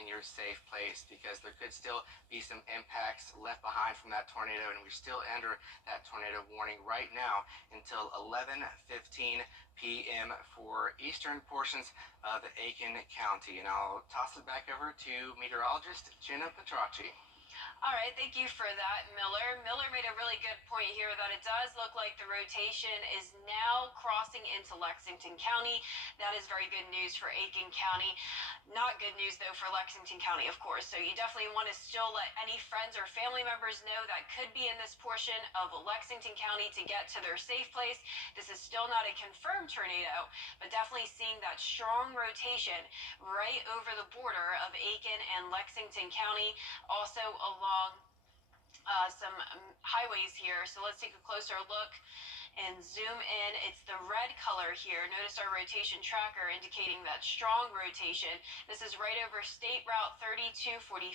in your safe place, because there could still be some impacts left behind from that tornado, and we're still under that tornado warning right now until 11:15 p.m. for eastern portions of Aiken County. And I'll toss it back over to meteorologist Jenna Petracci. All right, thank you for that, Miller. Miller made a really good point here that it does look like the rotation is now crossing into Lexington County. That is very good news for Aiken County. Not good news, though, for Lexington County, of course. So you definitely want to still let any friends or family members know that could be in this portion of Lexington County to get to their safe place. This is still not a confirmed tornado, but definitely seeing that strong rotation right over the border of Aiken and Lexington County, also along some highways here. So let's take a closer look and zoom in. It's the red color here. Notice our rotation tracker indicating that strong rotation. This is right over State Route 3245,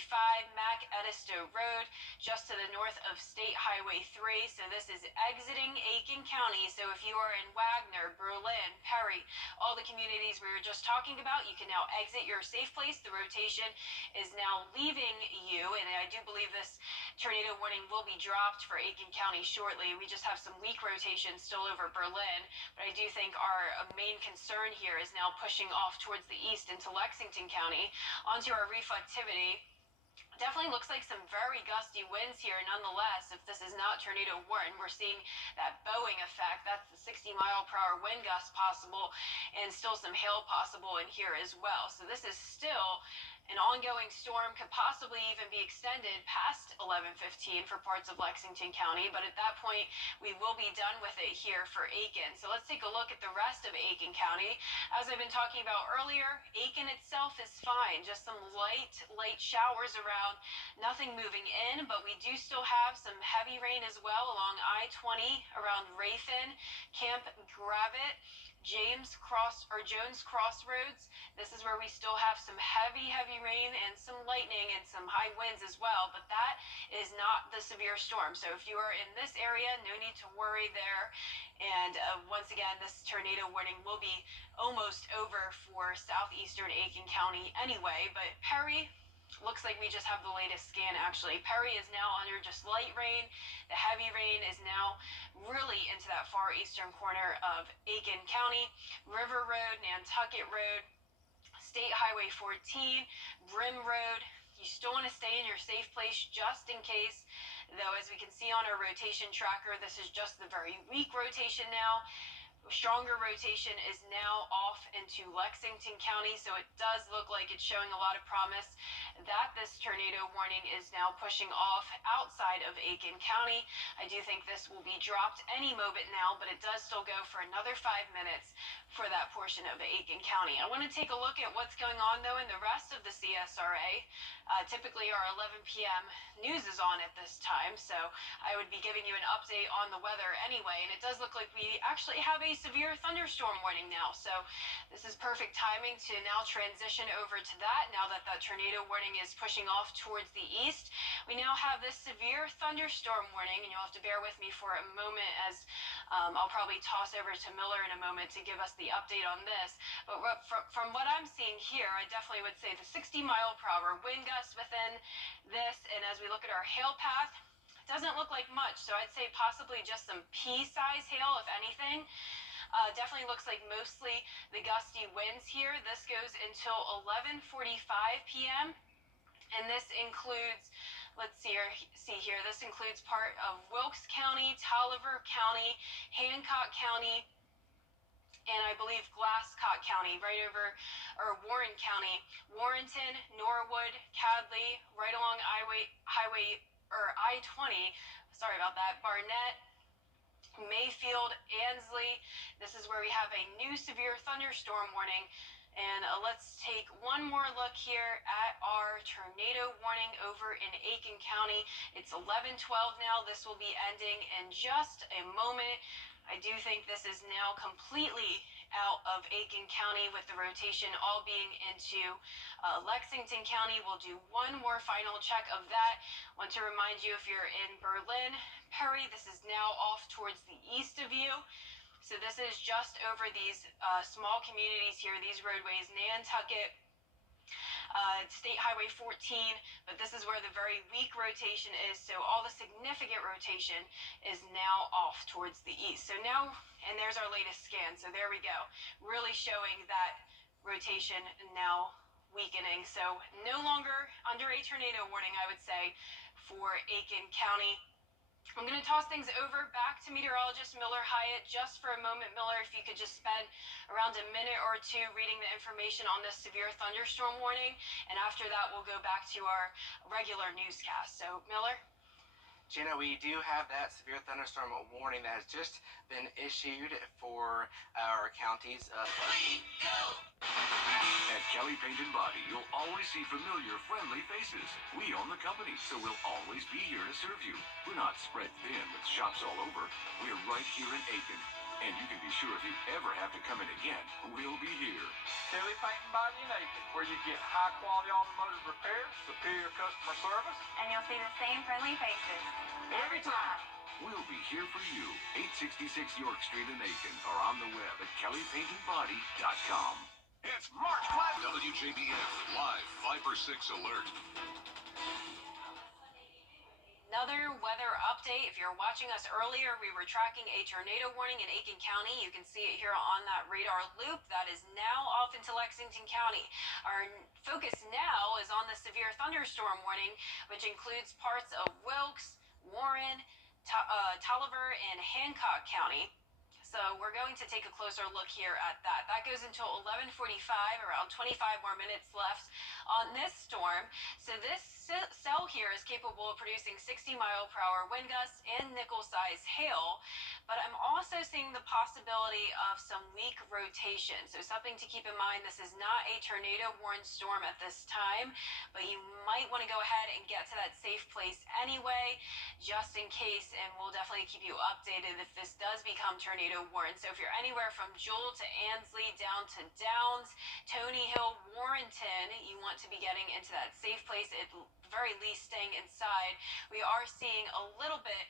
Mac Edisto Road, just to the north of State Highway 3. So this is exiting Aiken County. So if you are in Wagner, Berlin, Perry, all the communities we were just talking about, you can now exit your safe place. The rotation is now leaving you, and I do believe this tornado warning will be dropped for Aiken County shortly. We just have some weak rotation still over Berlin, but I do think our main concern here is now pushing off towards the east into Lexington County. Onto our reflectivity. Definitely looks like some very gusty winds here. Nonetheless, if this is not tornado warning, we're seeing that bowing effect. That's the 60-mile-per-hour wind gust possible, and still some hail possible in here as well. So this is still an ongoing storm, could possibly even be extended past 11:15 for parts of Lexington County, but at that point, we will be done with it here for Aiken. So let's take a look at the rest of Aiken County. As I've been talking about earlier, Aiken itself is fine, just some light showers around, nothing moving in, but we do still have some heavy rain as well along I-20 around Rafin, Camp Gravett, Jones Crossroads. This is where we still have some heavy rain and some lightning and some high winds as well, but that is not the severe storm. So if you are in this area, no need to worry there. And once again, this tornado warning will be almost over for southeastern Aiken County anyway, but Perry, looks like we just have the latest scan actually. Perry is now under just light rain. The heavy rain is now really into that far eastern corner of Aiken County. River Road, Nantucket Road, State Highway 14, Brim Road. You still want to stay in your safe place just in case, though as we can see on our rotation tracker, this is just the very weak rotation now. Stronger rotation is now off into Lexington County, so it does look like it's showing a lot of promise that this tornado warning is now pushing off outside of Aiken County. I do think this will be dropped any moment now, but it does still go for another 5 minutes for that portion of Aiken County. I want to take a look at what's going on, though, in the rest of the CSRA. Typically, our 11 p.m. news is on at this time, so I would be giving you an update on the weather anyway, and it does look like we actually have a severe thunderstorm warning now, so this is perfect timing to now transition over to that. Now that that tornado warning is pushing off towards the east, we now have this severe thunderstorm warning, and you'll have to bear with me for a moment as I'll probably toss over to Miller in a moment to give us the update on this. But from what I'm seeing here, I definitely would say the 60-mile-per-hour wind gusts within this, and as we look at our hail path, it doesn't look like much, so I'd say possibly just some pea-size hail, if anything. Definitely looks like mostly the gusty winds here. This goes until 11:45 p.m. and this includes, let's see here, this includes part of Wilkes County, Taliaferro County, Hancock County, and I believe Glasscock County, right over, or Warren County, Warrenton, Norwood, Cadley, right along I-20, sorry about that, Barnett, Mayfield, Ansley. This is where we have a new severe thunderstorm warning. And let's take one more look here at our tornado warning over in Aiken County. It's 11:12 now. This will be ending in just a moment. I do think this is now completely out of Aiken County with the rotation all being into Lexington County. We'll do one more final check of that. Want to remind you, if you're in Berlin, Perry, this is now off towards the east of you. So this is just over these small communities here, these roadways, Nantucket, State Highway 14, but this is where the very weak rotation is. So all the significant rotation is now off towards the east. So now, and there's our latest scan. So there we go, really showing that rotation now weakening. So no longer under a tornado warning, I would say, for Aiken County. I'm going to toss things over back to meteorologist Miller Hyatt just for a moment. Miller, if you could just spend around a minute or two reading the information on this severe thunderstorm warning, and after that we'll go back to our regular newscast. So, Miller? Jenna, we do have that severe thunderstorm warning that has just been issued for our counties. At Kelly Paint and Body, you'll always see familiar, friendly faces. We own the company, so we'll always be here to serve you. We're not spread thin with shops all over. We're right here in Aiken. And you can be sure if you ever have to come in again, we'll be here. Kelly Paint and Body in Aiken, where you get high-quality automotive repairs, superior customer service, and you'll see the same friendly faces every time. We'll be here for you. 866 York Street in Aiken, or on the web at kellypaintandbody.com. It's March Madness. WJBF Live Viper 6 Alert. Another weather update. If you're watching us earlier, we were tracking a tornado warning in Aiken County. You can see it here on that radar loop. That is now off into Lexington County. Our focus now is on the severe thunderstorm warning, which includes parts of Wilkes, Warren, Tolliver, and Hancock County. So we're going to take a closer look here at that. That goes until 11:45, around 25 more minutes left on this storm. So this cell here is capable of producing 60-mile-per-hour wind gusts and nickel-sized hail, but I'm also seeing the possibility of some weak rotation. So something to keep in mind, this is not a tornado-warned storm at this time, but you might want to go ahead and get to that safe place anyway, just in case, and we'll definitely keep you updated if this does become tornado warned. So if you're anywhere from Jewel to Ansley down to Downs, Tony Hill, Warrenton, you want to be getting into that safe place, at the very least staying inside. We are seeing a little bit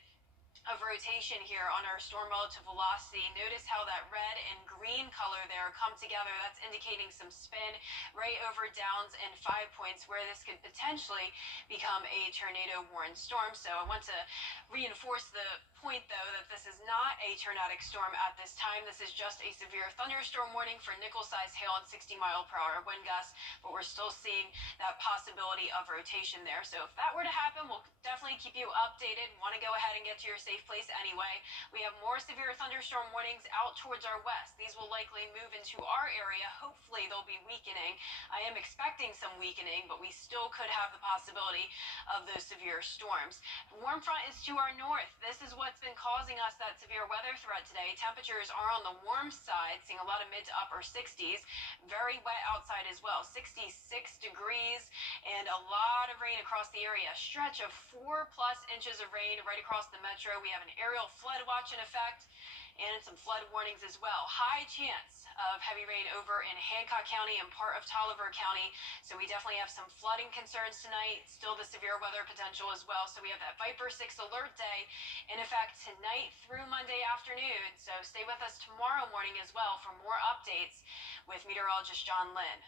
of rotation here on our storm relative velocity. Notice how that red and green color there come together. That's indicating some spin right over Downs and 5 Points, where this could potentially become a tornado warned storm. So I want to reinforce the point, though, that this is not a tornadic storm at this time. This is just a severe thunderstorm warning for nickel-sized hail and 60-mile-per-hour wind gusts, but we're still seeing that possibility of rotation there. So if that were to happen, we'll definitely keep you updated. Want to go ahead and get to your safe place anyway. We have more severe thunderstorm warnings out towards our west. These will likely move into our area. Hopefully they'll be weakening. I am expecting some weakening, but we still could have the possibility of those severe storms. Warm front is to our north. This is what's been causing us that severe weather threat today. Temperatures are on the warm side, seeing a lot of mid to upper 60s. Very wet outside as well, 66 degrees, and a lot of rain across the area. A stretch of 4+ inches of rain right across the metro. We have an aerial flood watch in effect and some flood warnings as well. High chance of heavy rain over in Hancock County and part of Tolliver County. So we definitely have some flooding concerns tonight. Still the severe weather potential as well. So we have that Viper 6 alert day in effect tonight through Monday afternoon. So stay with us tomorrow morning as well for more updates with meteorologist John Lynn.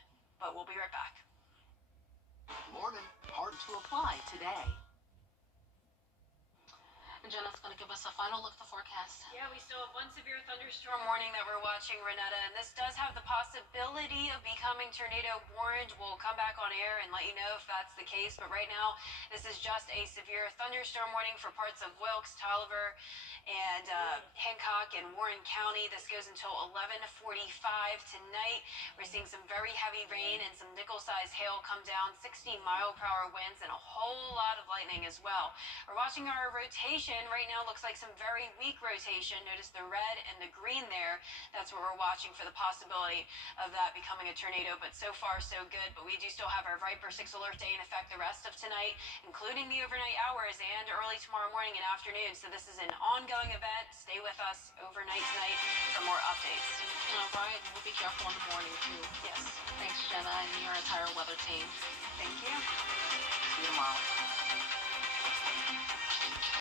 But we'll be right back. Morning. Hard to apply today. Jenna's going to give us a final look at the forecast. Yeah, we still have one severe thunderstorm warning that we're watching, Renetta, and this does have the possibility of becoming tornado warned. We'll come back on air and let you know if that's the case, but right now this is just a severe thunderstorm warning for parts of Wilkes, Tolliver, and Hancock and Warren County. This goes until 11:45 tonight. We're seeing some very heavy rain and some nickel-sized hail come down, 60-mile-per-hour winds, and a whole lot of lightning as well. We're watching our rotation. Right now looks like some very weak rotation. Notice the red and the green there. That's what we're watching for the possibility of that becoming a tornado, but so far so good. But we do still have our Viper 6 alert day in effect the rest of tonight, including the overnight hours and early tomorrow morning and afternoon. So this is an ongoing event. Stay with us overnight tonight for more updates. All right, and we'll be careful in the morning too. Yes. Thanks, Jenna, and your entire weather team. Thank you. See you tomorrow.